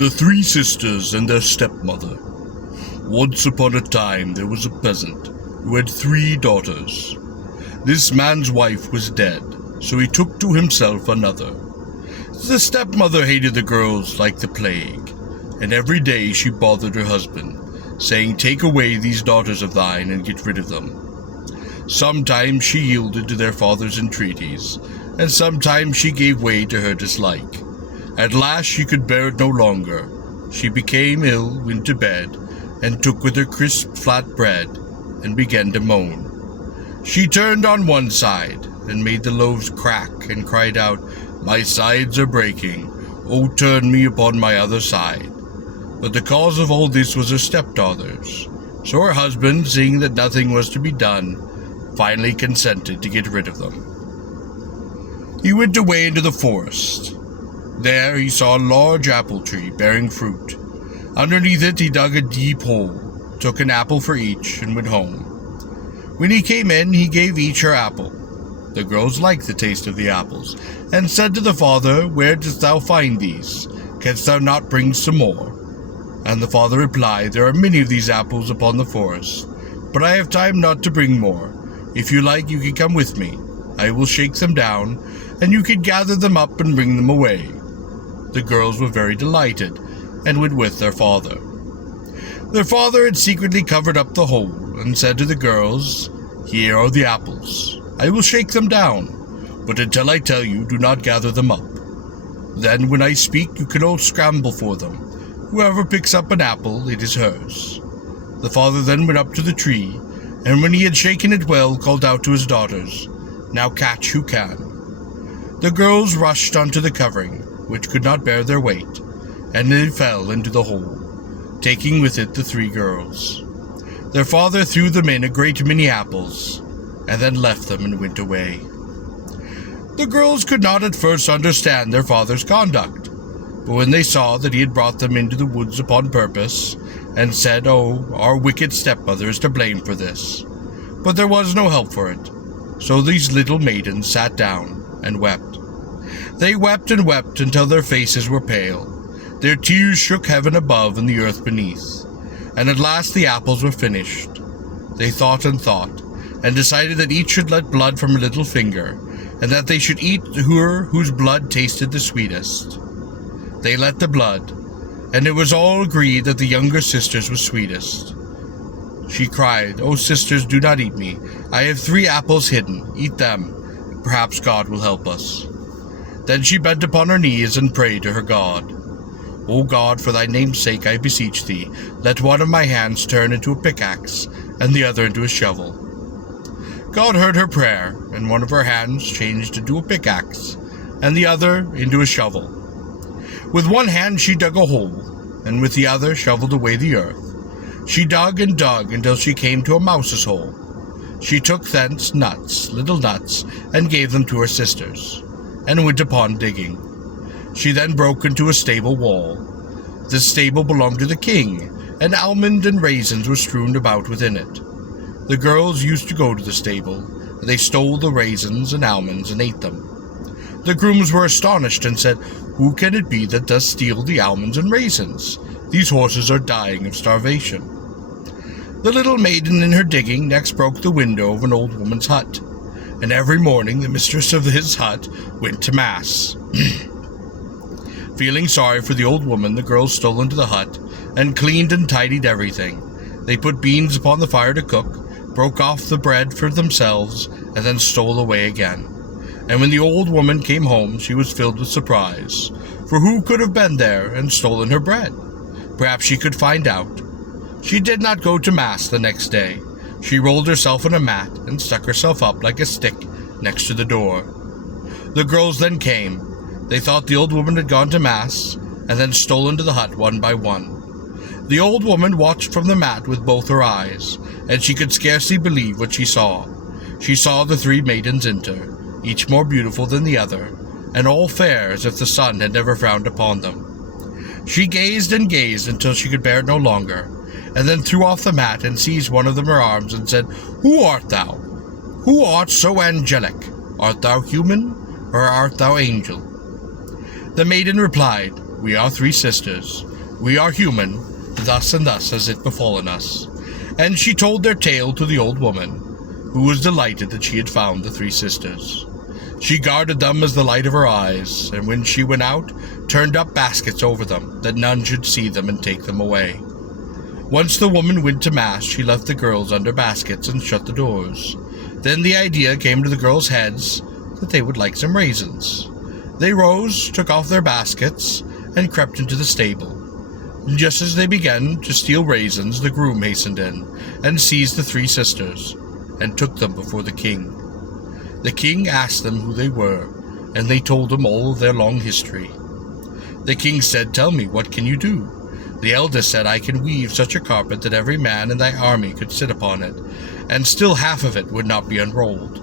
The Three Sisters and Their Stepmother. Once upon a time there was a peasant who had 3 daughters. This man's wife was dead, so he took to himself another. The stepmother hated the girls like the plague, and every day she bothered her husband, saying, "Take away these daughters of thine and get rid of them." Sometimes she yielded to their father's entreaties, and sometimes she gave way to her dislike. At last she could bear it no longer. She became ill, went to bed, and took with her crisp flat bread, and began to moan. She turned on one side, and made the loaves crack, and cried out, "My sides are breaking, oh turn me upon my other side." But the cause of all this was her stepdaughters, so her husband, seeing that nothing was to be done, finally consented to get rid of them. He went away into the forest. There he saw a large apple tree bearing fruit. Underneath it he dug a deep hole, took an apple for each, and went home. When he came in, he gave each her apple. The girls liked the taste of the apples, and said to the father, "Where didst thou find these? Canst thou not bring some more?" And the father replied, "There are many of these apples upon the forest, but I have time not to bring more. If you like, you can come with me. I will shake them down, and you can gather them up and bring them away." The girls were very delighted, and went with their father. Their father had secretly covered up the hole, and said to the girls, "Here are the apples. I will shake them down, but until I tell you, do not gather them up. Then when I speak, you can all scramble for them. Whoever picks up an apple, it is hers." The father then went up to the tree, and when he had shaken it well, called out to his daughters, "Now catch who can." The girls rushed onto the covering, which could not bear their weight, and they fell into the hole, taking with it the 3 girls. Their father threw them in a great many apples, and then left them and went away. The girls could not at first understand their father's conduct, but when they saw that he had brought them into the woods upon purpose, and said, "Oh, our wicked stepmother is to blame for this." But there was no help for it, so these little maidens sat down and wept. They wept and wept until their faces were pale. Their tears shook heaven above and the earth beneath, and at last the apples were finished. They thought, and decided that each should let blood from her little finger, and that they should eat her whose blood tasted the sweetest. They let the blood, and it was all agreed that the younger sister's was sweetest. She cried, "Oh, sisters, do not eat me. I have 3 apples hidden. Eat them. Perhaps God will help us." Then she bent upon her knees and prayed to her God. "O God, for thy name's sake, I beseech thee, let one of my hands turn into a pickaxe, and the other into a shovel." God heard her prayer, and one of her hands changed into a pickaxe, and the other into a shovel. With one hand she dug a hole, and with the other shoveled away the earth. She dug and dug until she came to a mouse's hole. She took thence nuts, little nuts, and gave them to her sisters, and went upon digging. She then broke into a stable wall. This stable belonged to the king, and almonds and raisins were strewn about within it. The girls used to go to the stable, and they stole the raisins and almonds and ate them. The grooms were astonished and said, "Who can it be that does steal the almonds and raisins? These horses are dying of starvation." The little maiden in her digging next broke the window of an old woman's hut, and every morning the mistress of his hut went to mass. Feeling sorry for the old woman, the girls stole into the hut, and cleaned and tidied everything. They put beans upon the fire to cook, broke off the bread for themselves, and then stole away again. And when the old woman came home, she was filled with surprise, for who could have been there and stolen her bread? Perhaps she could find out. She did not go to mass the next day. She rolled herself in a mat and stuck herself up like a stick next to the door. The girls then came. They thought the old woman had gone to mass, and then stole into the hut one by one. The old woman watched from the mat with both her eyes, and she could scarcely believe what she saw. She saw the 3 maidens enter, each more beautiful than the other, and all fair as if the sun had never frowned upon them. She gazed and gazed until she could bear it no longer, and then threw off the mat and seized one of them in her arms and said, "Who art thou? Who art so angelic? Art thou human, or art thou angel?" The maiden replied, We are 3 sisters. We are human, thus and thus has it befallen us." And she told their tale to the old woman, who was delighted that she had found the 3 sisters. She guarded them as the light of her eyes, and when she went out, turned up baskets over them, that none should see them and take them away. Once the woman went to mass, she left the girls under baskets and shut the doors. Then the idea came to the girls' heads that they would like some raisins. They rose, took off their baskets, and crept into the stable. Just as they began to steal raisins, the groom hastened in, and seized the 3 sisters, and took them before the king. The king asked them who they were, and they told him all of their long history. The king said, "Tell me, what can you do?" The eldest said, "I can weave such a carpet that every man in thy army could sit upon it, and still half of it would not be unrolled."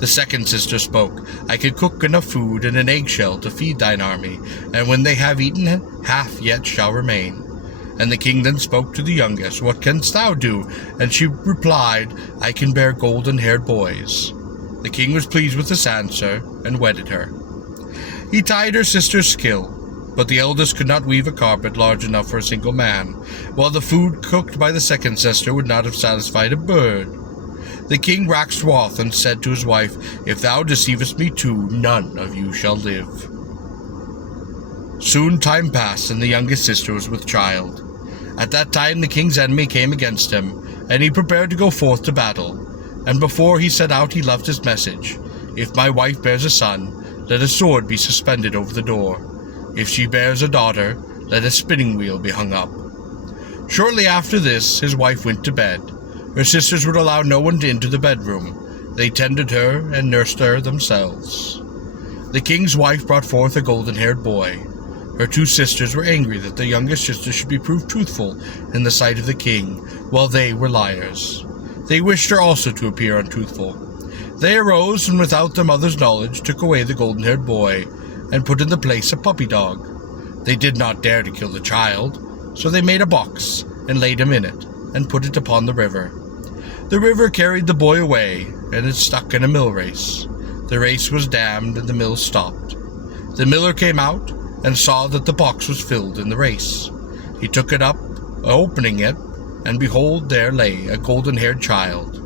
The second sister spoke, "I could cook enough food in an eggshell to feed thine army, and when they have eaten it, half yet shall remain." And the king then spoke to the youngest, "What canst thou do?" And she replied, "I can bear golden-haired boys." The king was pleased with this answer, and wedded her. He tied her sister's skill, but the eldest could not weave a carpet large enough for a single man, while the food cooked by the second sister would not have satisfied a bird. The king waxed wroth and said to his wife, "If thou deceivest me too, none of you shall live." Soon time passed, and the youngest sister was with child. At that time the king's enemy came against him, and he prepared to go forth to battle. And before he set out he left his message, "If my wife bears a son, let a sword be suspended over the door. If she bears a daughter, let a spinning wheel be hung up." Shortly after this, his wife went to bed. Her sisters would allow no one into the bedroom. They tended her and nursed her themselves. The king's wife brought forth a golden-haired boy. Her 2 sisters were angry that the youngest sister should be proved truthful in the sight of the king, while they were liars. They wished her also to appear untruthful. They arose, and without their mother's knowledge took away the golden-haired boy, and put in the place a puppy dog. They did not dare to kill the child, so they made a box, and laid him in it, and put it upon the river. The river carried the boy away, and it stuck in a mill race. The race was dammed, and the mill stopped. The miller came out, and saw that the box was filled in the race. He took it up, opening it, and behold, there lay a golden-haired child.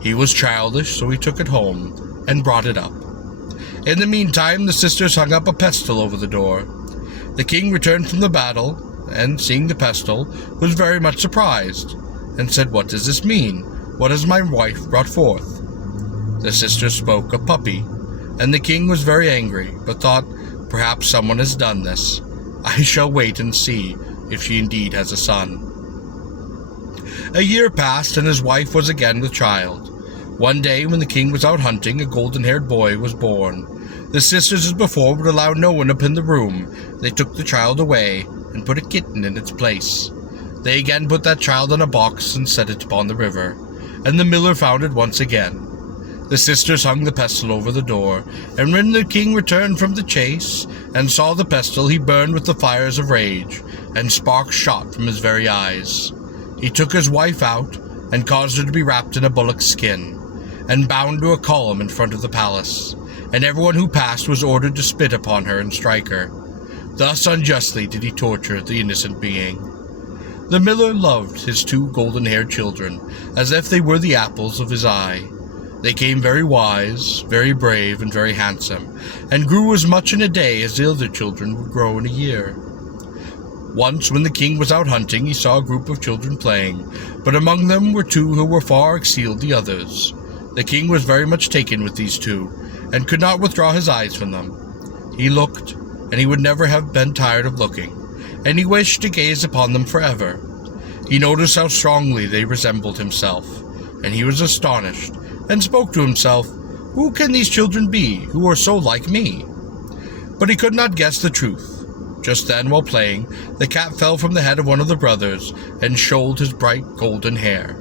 He was childish, so he took it home, and brought it up. In the meantime, the sisters hung up a pestle over the door. The king returned from the battle, and seeing the pestle, was very much surprised, and said, "What does this mean? What has my wife brought forth?" The sisters spoke, "A puppy," and the king was very angry, but thought, "Perhaps someone has done this. I shall wait and see if she indeed has a son." A year passed, and his wife was again with child. One day, when the king was out hunting, a golden-haired boy was born. The sisters, as before, would allow no one up in the room. They took the child away, and put a kitten in its place. They again put that child in a box, and set it upon the river, and the miller found it once again. The sisters hung the pestle over the door, and when the king returned from the chase, and saw the pestle, he burned with the fires of rage, and sparks shot from his very eyes. He took his wife out, and caused her to be wrapped in a bullock's skin, and bound to a column in front of the palace, and everyone who passed was ordered to spit upon her and strike her. Thus unjustly did he torture the innocent being. The miller loved his 2 golden-haired children, as if they were the apples of his eye. They came very wise, very brave, and very handsome, and grew as much in a day as the other children would grow in a year. Once, when the king was out hunting, he saw a group of children playing, but among them were 2 who were far exceeded the others. The king was very much taken with these 2, and could not withdraw his eyes from them. He looked, and he would never have been tired of looking, and he wished to gaze upon them forever. He noticed how strongly they resembled himself, and he was astonished, and spoke to himself, "Who can these children be, who are so like me?" But he could not guess the truth. Just then, while playing, the cap fell from the head of one of the brothers, and showed his bright golden hair.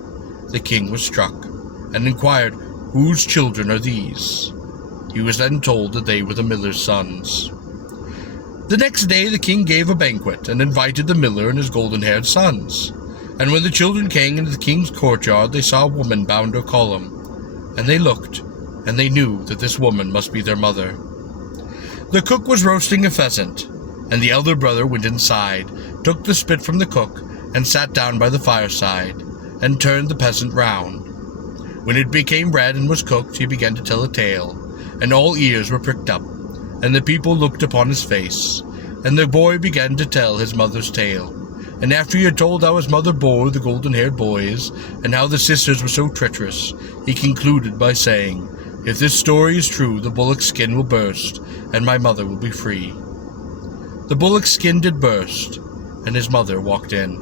The king was struck, and inquired, "Whose children are these?" He was then told that they were the miller's sons. The next day the king gave a banquet, and invited the miller and his golden-haired sons. And when the children came into the king's courtyard, they saw a woman bound to a column. And they looked, and they knew that this woman must be their mother. The cook was roasting a pheasant, And the elder brother went inside, took the spit from the cook, and sat down by the fireside, and turned the peasant round. When it became red and was cooked, he began to tell a tale, and all ears were pricked up, and the people looked upon his face. And the boy began to tell his mother's tale. And after he had told how his mother bore the golden-haired boys, and how the sisters were so treacherous, he concluded by saying, "If this story is true, the bullock's skin will burst, and my mother will be free." The bullock's skin did burst, and his mother walked in.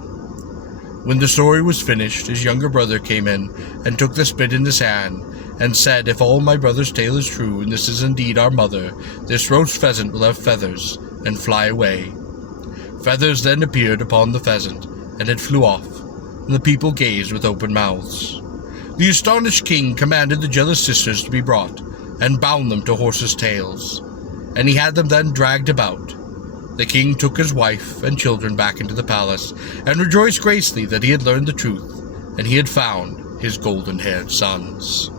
When the story was finished, his younger brother came in, and took the spit in his hand, and said, "If all my brother's tale is true, and this is indeed our mother, this roast pheasant will have feathers, and fly away." Feathers then appeared upon the pheasant, and it flew off, and the people gazed with open mouths. The astonished king commanded the jealous sisters to be brought, and bound them to horses' tails, and he had them then dragged about. The king took his wife and children back into the palace, and rejoiced greatly that he had learned the truth, and he had found his golden-haired sons.